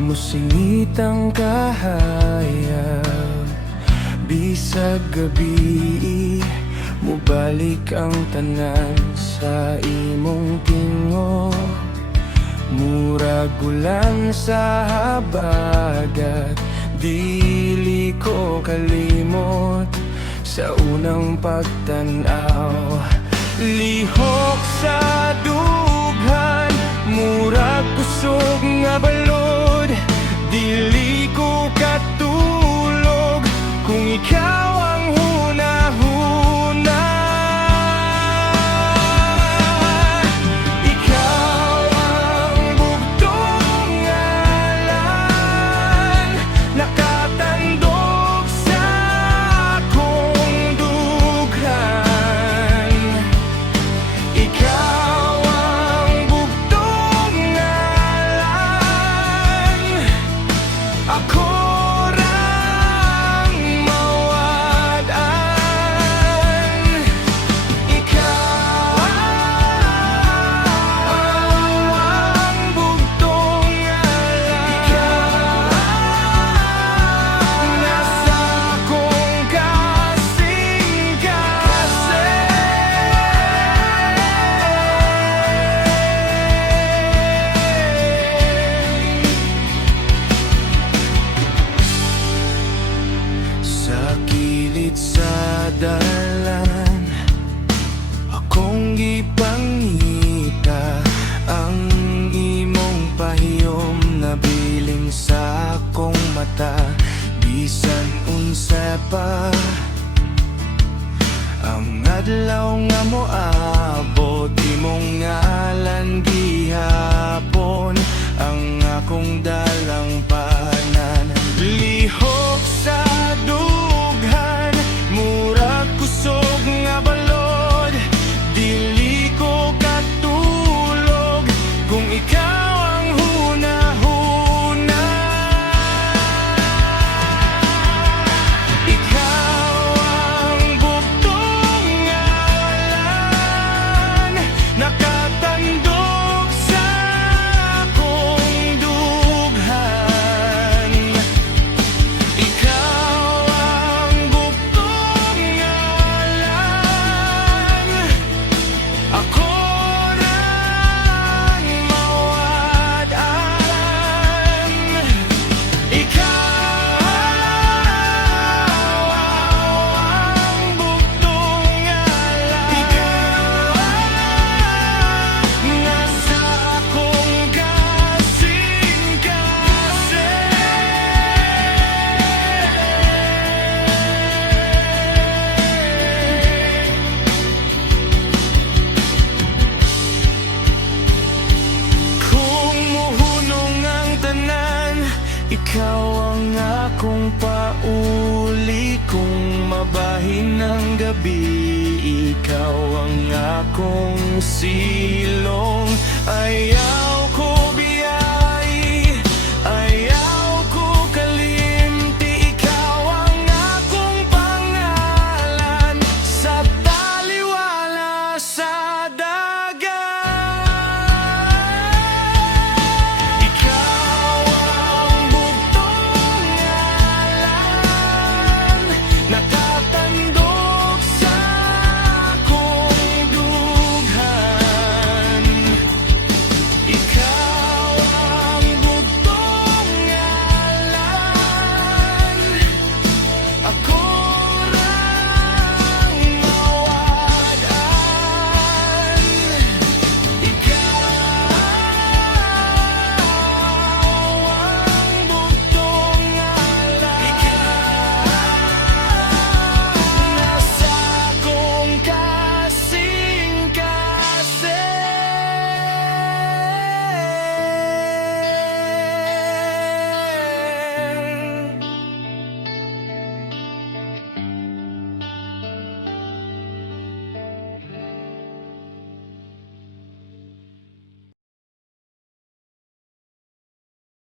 Musingit ang kahayag, bisag gabi, mubalik ang tanan sa imong tingog. Murag ulan sa habagat, dili ko kalimot sa unang pagtanaw. Lihok sa dughan, murag kusog nga balod, dili ko katulog kung ikaw ang hunahuna. Ikaw ang bugtong ngalan, nakatandog sa akong dughan. Ikaw ang bugtong ngalan, ako rang mawad-an. Ikaw ang bugtong ngalan, nasa akong kasing-kasing. Sa kilid sa dalan, akong gipangita ang imong pahiyom na biling sa akong mata. Bisan unsa pa ang adlaw nga moabot, imong ngalan gihapon ang akong dalang panan. Lihok sa dughan, murag kusog nga balod, dili ko katulog kung ikaw ang hunahuna. Ikaw ang bugtong ngalan, nakatandog sa akong dughan. Ikaw ang bugtong ngalan, ako rang mawad-an. Ikaw ang bugtong ngalan, nasa akong kasing-kasing. Kung muhunong ang tanan, ikaw ang akong pauli. Kung mabahin ang gabi, ikaw ang akong silong. Ayaw ko